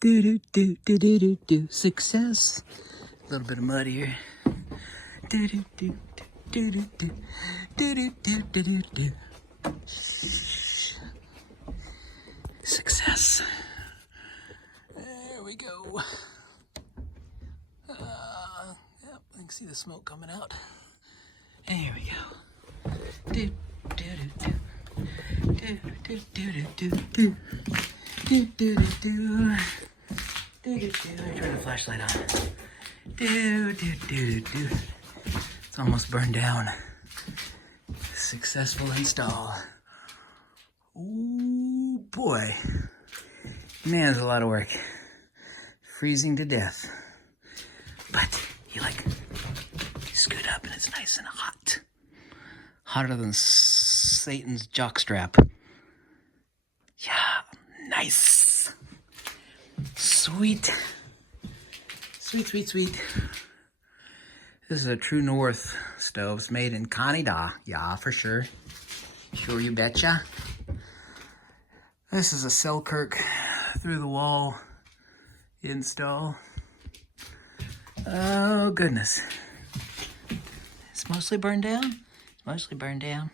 Do do do do do do do. Success. A little bit of mud here. Do do do do do do do do do do do do. Success. There we go. Yep, I can see the smoke coming out. There we go. Do do do do do do do do do do do do do. Do, do, do. I turn the flashlight on. Do, do, do, do. It's almost burned down. Successful install. Ooh, boy. Man, it's a lot of work. Freezing to death. But you scoot up and it's nice and hot. Hotter than Satan's jockstrap. Yeah, nice. Sweet. Sweet, sweet, sweet. This is a True North stove. It's made in Canada. Yeah, for sure. Sure, you betcha. This is a Selkirk through the wall install. Oh, goodness. It's mostly burned down. It's mostly burned down.